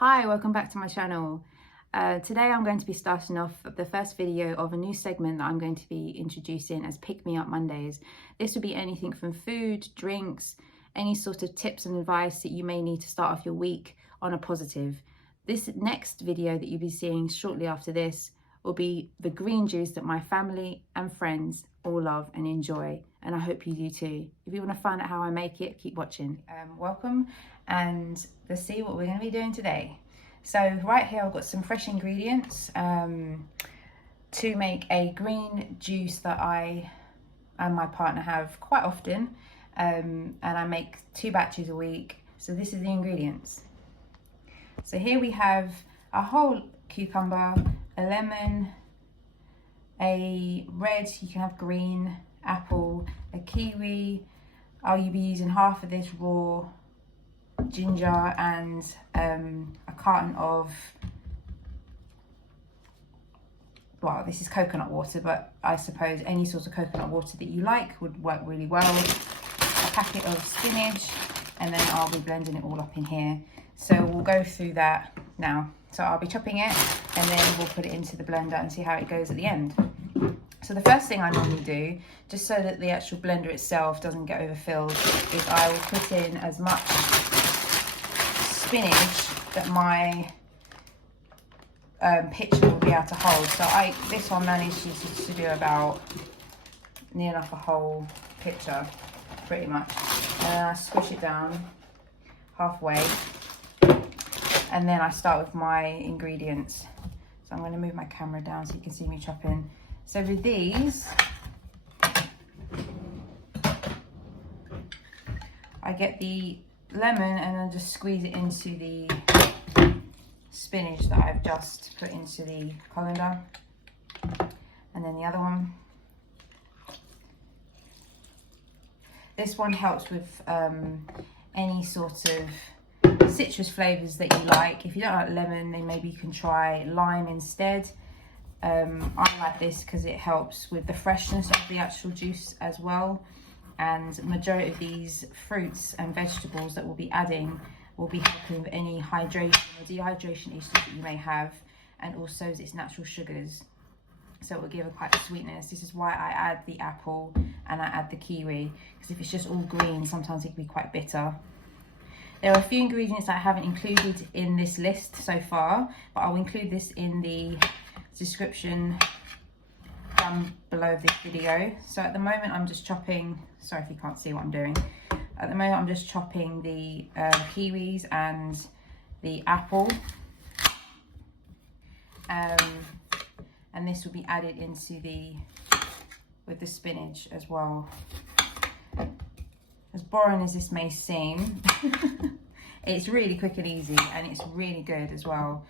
Hi, welcome back to my channel. Today I'm going to be starting off the first video of a new segment that I'm going to be introducing as Pick Me Up Mondays. This will be anything from food, drinks, any sort of tips and advice that you may need to start off your week on a positive. This next video that you'll be seeing shortly after this will be the green juice that my family and friends all love and enjoy, and I hope you do too. If you want to find out how I make it, keep watching. Welcome, and let's see what we're going to be doing today. So right here I've got some fresh ingredients to make a green juice that I and my partner have quite often, and I make 2 batches a week. So this is the ingredients. So here we have a whole cucumber, a lemon, a red, you can have green, apple, a kiwi. I'll be using half of this raw ginger and a carton of, well, this is coconut water, but I suppose any sort of coconut water that you like would work really well. A packet of spinach, and then I'll be blending it all up in here. So we'll go through that now. So I'll be chopping it and then we'll put it into the blender and see how it goes at the end. So the first thing I normally do, just so that the actual blender itself doesn't get overfilled, is I will put in as much spinach that my pitcher will be able to hold. So this one managed to do about near enough a whole pitcher, pretty much. And then I squish it down halfway. And then I start with my ingredients. So I'm going to move my camera down so you can see me chopping. So with these, I get the lemon and then just squeeze it into the spinach that I've just put into the colander. And then the other one. This one helps with any sort of citrus flavors that you like. If you don't like lemon, then maybe you can try lime instead. I like this because it helps with the freshness of the actual juice as well, and majority of these fruits and vegetables that we'll be adding will be helping with any hydration or dehydration issues that you may have, and also its natural sugars, so it will give a quite a sweetness. This is why I add the apple and I add the kiwi, because if it's just all green, sometimes it can be quite bitter. There are a few ingredients that I haven't included in this list so far, but I'll include this in the description down below this video. So at the moment I'm just chopping, sorry if you can't see what I'm doing. At the moment I'm just chopping the kiwis and the apple. And this will be added into with the spinach as well. As boring as this may seem, it's really quick and easy, and it's really good as well.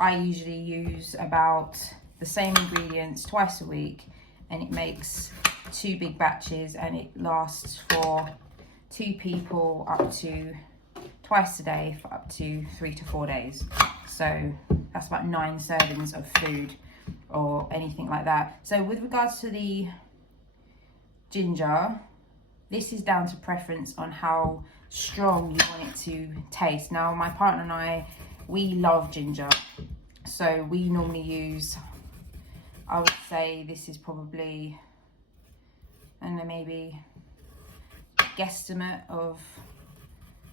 I usually use about the same ingredients twice a week, and it makes 2 big batches, and it lasts for 2 people up to twice a day for up to 3 to 4 days. So that's about 9 servings of food or anything like that. So with regards to the ginger, this is down to preference on how strong you want it to taste. Now my partner and I, we love ginger, so we normally use, I would say this is probably, I don't know, maybe a guesstimate of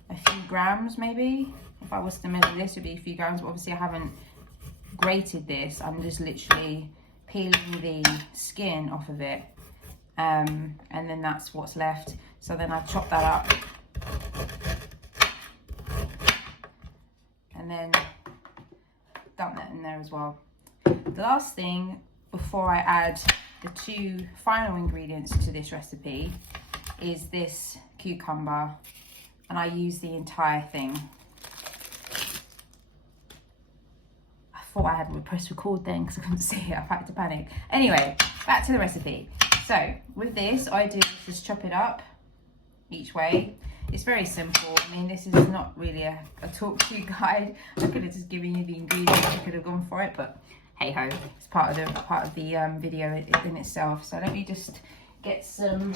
a few grams maybe. If I was to measure this, it would be a few grams, but obviously I haven't grated this. I'm just literally peeling the skin off of it. And then that's what's left. So then I chop that up and then dump that in there as well. The last thing before I add the 2 final ingredients to this recipe is this cucumber, and I use the entire thing. I thought I had pressed record then because I couldn't see it. I had to panic. Anyway, back to the recipe. So with this, I do just chop it up each way. It's very simple. I mean, this is not really a talk-to guide. I could have just given you the ingredients. I could have gone for it, but hey ho, it's part of the video in itself. So let me just get some.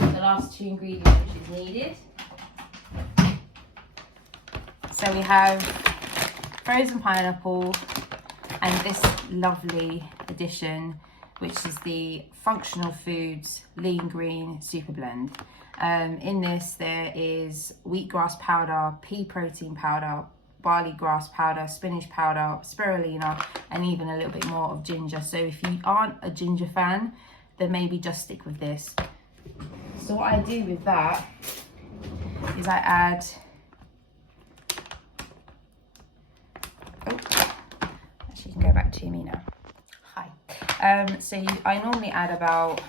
The last two ingredients which is needed. So we have frozen pineapple and this lovely addition, which is the Functional Foods Lean Green Superblend. In this there is wheatgrass powder, pea protein powder, barley grass powder, spinach powder, spirulina, and even a little bit more of ginger. So if you aren't a ginger fan, then maybe just stick with this. So what I do with that is I add, actually you can go back to me now. Hi. I normally add about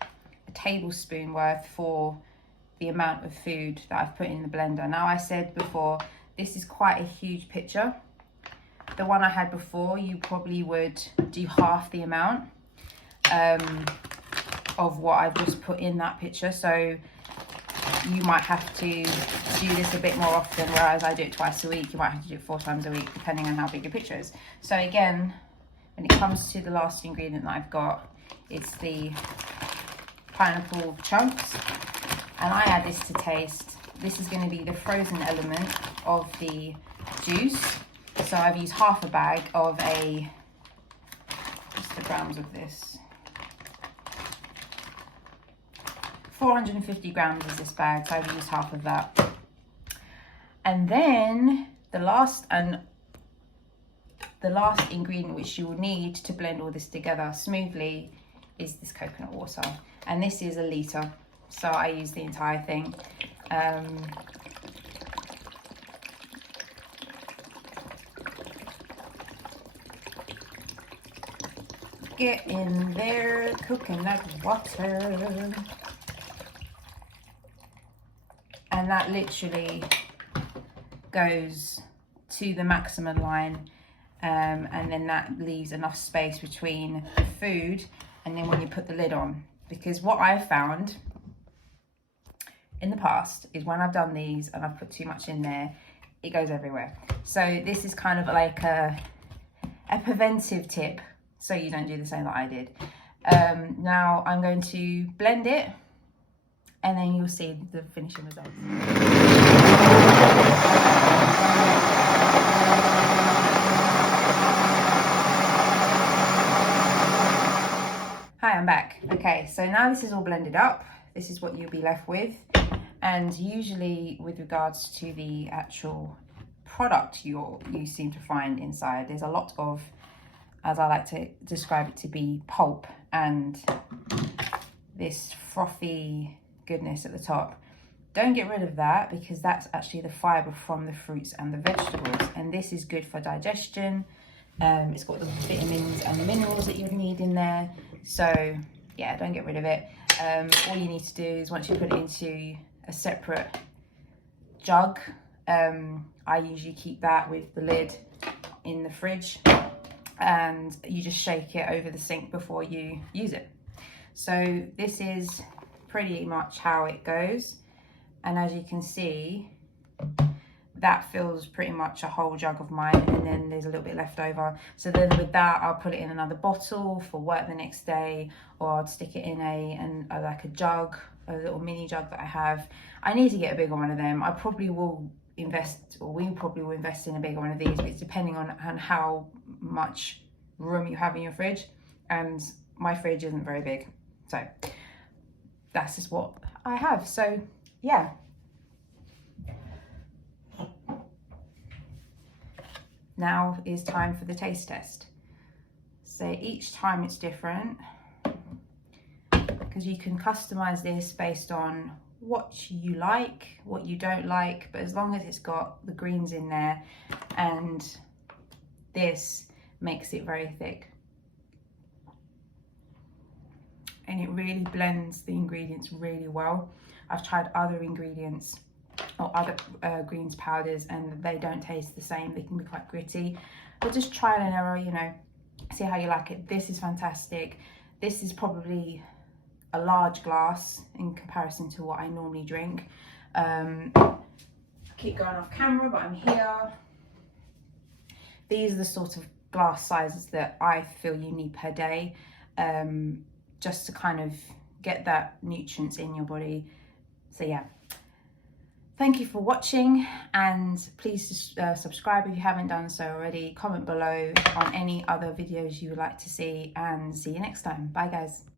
a tablespoon worth for the amount of food that I've put in the blender. Now I said before, this is quite a huge pitcher. The one I had before, you probably would do half the amount of what I've just put in that pitcher. So you might have to do this a bit more often, whereas I do it twice a week. You might have to do it 4 times a week, depending on how big your pitcher is. So again, when it comes to the last ingredient that I've got, it's the pineapple chunks, and I add this to taste. This is going to be the frozen element of the juice. So I've used half a bag of just the grams of this. 450 grams is this bag, so I've used half of that. And then the last ingredient which you will need to blend all this together smoothly is this coconut water. And this is a litre, so I use the entire thing. Get in there, coconut water. And that literally goes to the maximum line, and then that leaves enough space between the food and then when you put the lid on. Because what I've found in the past is when I've done these and I've put too much in there, it goes everywhere. So this is kind of like a preventive tip, so you don't do the same that I did. Now I'm going to blend it, and then you'll see the finishing results. Hi, I'm back. Okay, so now this is all blended up. This is what you'll be left with. And usually with regards to the actual product you seem to find inside, there's a lot of, as I like to describe it, to be pulp and this frothy goodness at the top. Don't get rid of that, because that's actually the fiber from the fruits and the vegetables, and this is good for digestion. It's got the vitamins and the minerals that you would need in there. So yeah, don't get rid of it. All you need to do is, once you put it into a separate jug, I usually keep that with the lid in the fridge, and you just shake it over the sink before you use it. So this is pretty much how it goes, and as you can see, that fills pretty much a whole jug of mine, and then there's a little bit left over. So then with that, I'll put it in another bottle for work the next day, or I'd stick it in like a jug, a little mini jug that I have. I need to get a bigger one of them. I probably will invest, or we probably will invest in a bigger one of these, but it's depending on how much room you have in your fridge, and my fridge isn't very big, so that's just what I have. So yeah, now is time for the taste test. So each time it's different, because you can customize this based on what you like, what you don't like, but as long as it's got the greens in there, and this makes it very thick. And it really blends the ingredients really well. I've tried other ingredients or other greens powders, and they don't taste the same. They can be quite gritty, but just trial and error, you know, see how you like it. This is fantastic. This is probably a large glass in comparison to what I normally drink. I keep going off camera, but I'm here. These are the sort of glass sizes that I feel you need per day, just to kind of get that nutrients in your body. So yeah, thank you for watching, and please subscribe if you haven't done so already. Comment below on any other videos you would like to see, and see you next time. Bye guys.